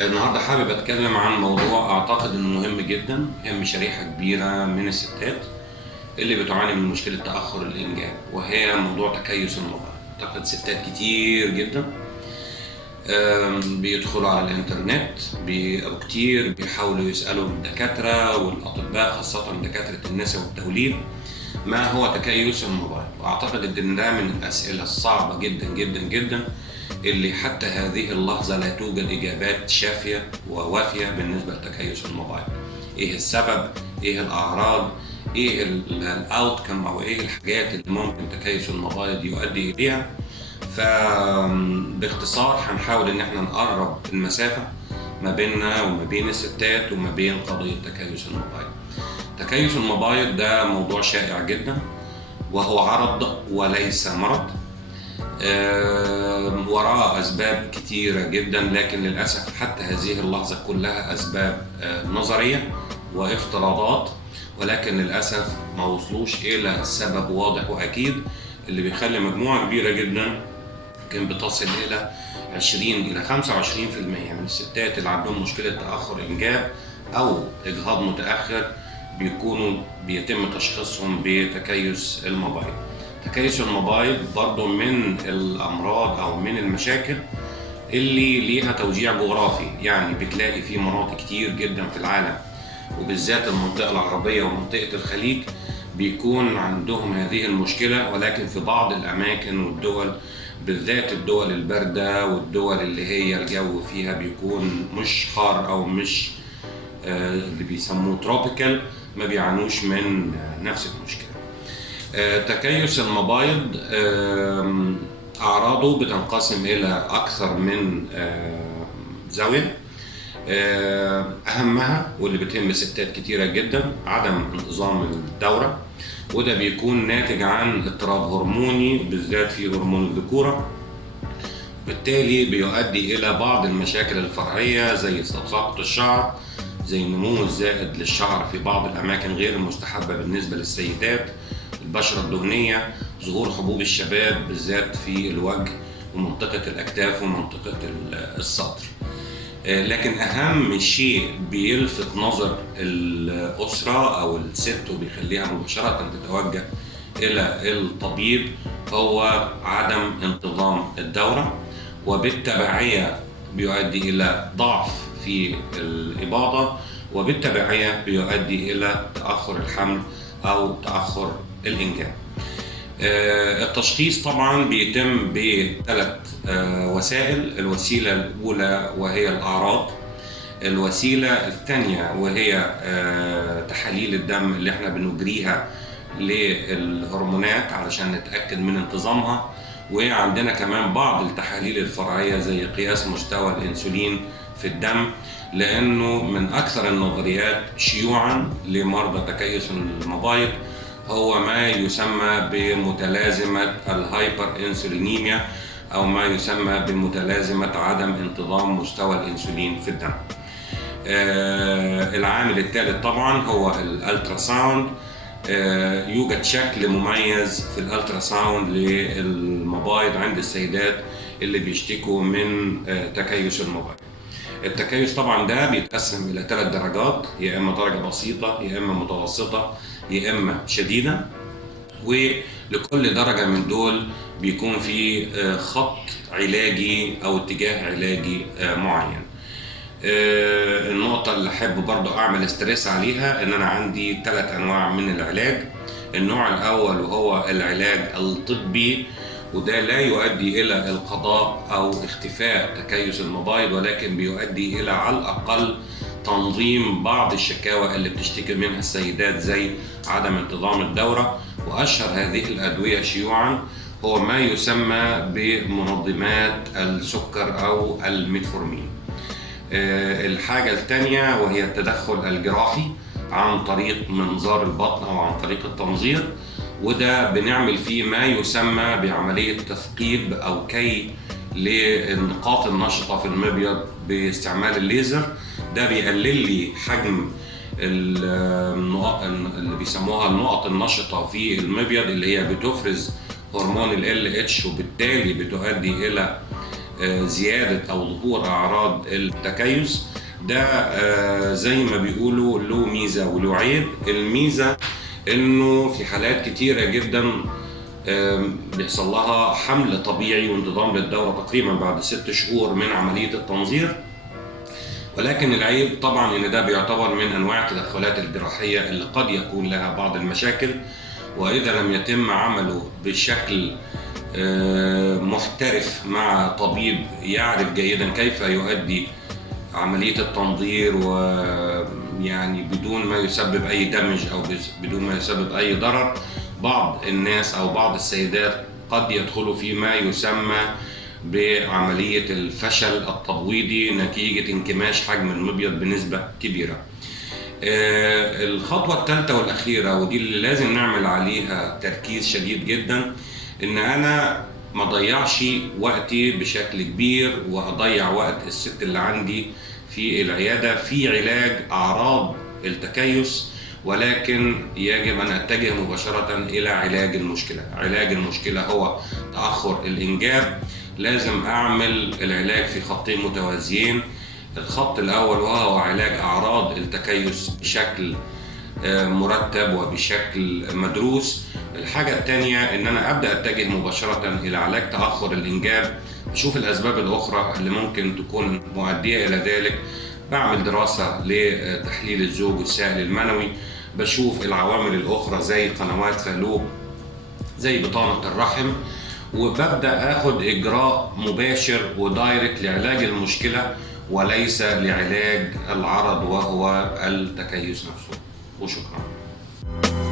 النهارده حابب اتكلم عن موضوع اعتقد انه مهم جدا، يهم شريحه كبيره من الستات اللي بتعاني من مشكله تاخر الانجاب، وهي موضوع تكيس المراه. اعتقد ستات كتير جدا بيدخلوا على الانترنت، بيقروا كتير، بيحاولوا يسالوا الدكاتره والاطباء، خاصه دكاتره النساء والتوليد، ما هو تكيس الموبايل. واعتقد ان ده من الاسئله الصعبه جدا جدا جدا، اللي حتى هذه اللحظه لا توجد اجابات شافيه ووافيه بالنسبه لتكيس الموبايل. ايه السبب؟ ايه الاعراض؟ ايه الاوتكم او ايه الحاجات اللي ممكن تكيس الموبايل يؤدي اليها؟ فباختصار هنحاول ان احنا نقرب المسافه ما بيننا وما بين الستات وما بين قضيه تكيس الموبايل. تكيس الموبايل ده موضوع شائع جدا، وهو عرض وليس مرض. وراء أسباب كتيرة جدا، لكن للأسف حتى هذه اللحظة كلها أسباب نظرية وافتراضات، ولكن للأسف ما وصلوش إلى سبب واضح وأكيد اللي بيخلي مجموعة كبيرة جدا كان بتصل إلى 20 إلى 25% من الستات اللي عندهم مشكلة تأخر إنجاب أو إجهاض متأخر بيتم تشخيصهم بتكيس الموبايل. تكيس الموبايل برضو من الأمراض أو من المشاكل اللي ليها توزيع جغرافي، يعني بتلاقي في مناطق كتير جدا في العالم وبالذات المنطقة العربية ومنطقة الخليج بيكون عندهم هذه المشكلة، ولكن في بعض الأماكن والدول، بالذات الدول الباردة والدول اللي هي الجو فيها بيكون مش حار أو مش اللي بيسموه تروبيكال، ما بيعانوش من نفس المشكلة. تكيس المبايض أعراضه بتنقسم إلى أكثر من زاوية. أهمها واللي بتهم ستات كتيرة جدا عدم انتظام الدورة، وده بيكون ناتج عن اضطراب هرموني بالذات في هرمون الذكورة، بالتالي بيؤدي إلى بعض المشاكل الفرعية زي تساقط الشعر، زي النمو الزائد للشعر في بعض الأماكن غير المستحبة بالنسبة للسيدات، البشرة الدهنية، ظهور حبوب الشباب بالذات في الوجه ومنطقة الأكتاف ومنطقة الصدر. لكن أهم شيء بيلفت نظر الأسرة أو الست وبيخليها مباشرة تتوجه إلى الطبيب هو عدم انتظام الدورة، وبالتبعية بيؤدي إلى ضعف في الإباضة، وبالتبعية بيؤدي إلى تأخر الحمل أو تأخر الإنجاب. التشخيص طبعا بيتم بثلاث وسائل. الوسيلة الأولى وهي الأعراض، الوسيلة الثانية وهي تحاليل الدم اللي احنا بنجريها للهرمونات علشان نتأكد من انتظامها، وعندنا كمان بعض التحاليل الفرعية زي قياس مستوى الأنسولين في الدم، لأنه من أكثر النظريات شيوعا لمرضى تكيس المبايض هو ما يسمى بمتلازمة الهايبر انسولينيميا، أو ما يسمى بمتلازمة عدم انتظام مستوى الأنسولين في الدم. العامل الثالث طبعا هو الالتراساوند. يوجد شكل مميز في الالتراساوند للمبايض عند السيدات اللي بيشتكوا من تكيس المبايض. التكيس طبعا ده بيتقسم الى 3 درجات، يا اما درجه بسيطه يا اما متوسطه يا اما شديده، ولكل درجه من دول بيكون في خط علاجي او اتجاه علاجي معين. النقطة اللي أحب برضو أعمل استرس عليها إن أنا عندي 3 أنواع من العلاج. النوع الأول وهو العلاج الطبي، وده لا يؤدي إلى القضاء أو اختفاء تكيس المبايض، ولكن بيؤدي إلى على الأقل تنظيم بعض الشكاوى اللي بتشتكي منها السيدات زي عدم انتظام الدورة. وأشهر هذه الأدوية شيوعا هو ما يسمى بمنظمات السكر أو الميتفورمين. الحاجة الثانية وهي التدخل الجراحي عن طريق منظار البطن أو عن طريق التنظير، وده بنعمل فيه ما يسمى بعملية تثقيب أو كي للنقاط النشطة في المبيض باستعمال الليزر. ده بيقلل لي حجم النقط اللي بيسموها النقط النشطة في المبيض اللي هي بتفرز هرمون ال LH، وبالتالي بتؤدي إلى زيادة أو ظهور أعراض التكيس ده زي ما بيقولوا له ميزة وله عيب. الميزة إنه في حالات كتيرة جدا بيحصل لها حمل طبيعي وانتظام للدورة تقريبا بعد 6 شهور من عملية التنظير، ولكن العيب طبعا ان ده بيعتبر من انواع التدخلات الجراحيه اللي قد يكون لها بعض المشاكل، واذا لم يتم عمله بشكل محترف مع طبيب يعرف جيدا كيف يؤدي عمليه التنظير، ويعني بدون ما يسبب اي دمج او بدون ما يسبب اي ضرر، بعض الناس او بعض السيدات قد يدخلوا فيما يسمى بعملية الفشل التبويضي نتيجة انكماش حجم المبيض بنسبة كبيرة. الخطوة الثالثة والأخيرة ودي اللي لازم نعمل عليها تركيز شديد جدا، إن أنا ما ضيعش وقتي بشكل كبير وأضيع وقت الست اللي عندي في العيادة في علاج أعراض التكيس، ولكن يجب أن أتجه مباشرة إلى علاج المشكلة. علاج المشكلة هو تأخر الإنجاب. لازم أعمل العلاج في خطين متوازيين. الخط الأول وهو علاج أعراض التكيس بشكل مرتب وبشكل مدروس. الحاجة الثانية إن أنا أبدأ أتجه مباشرة إلى علاج تأخر الإنجاب، أشوف الأسباب الأخرى اللي ممكن تكون مؤدية إلى ذلك. بعمل دراسة لتحليل الزوج والسائل المنوي، بشوف العوامل الأخرى زي قنوات فالوب، زي بطانة الرحم، وببدأ أخد إجراء مباشر ودايركت لعلاج المشكلة وليس لعلاج العرض وهو التكيس نفسه. وشكرا.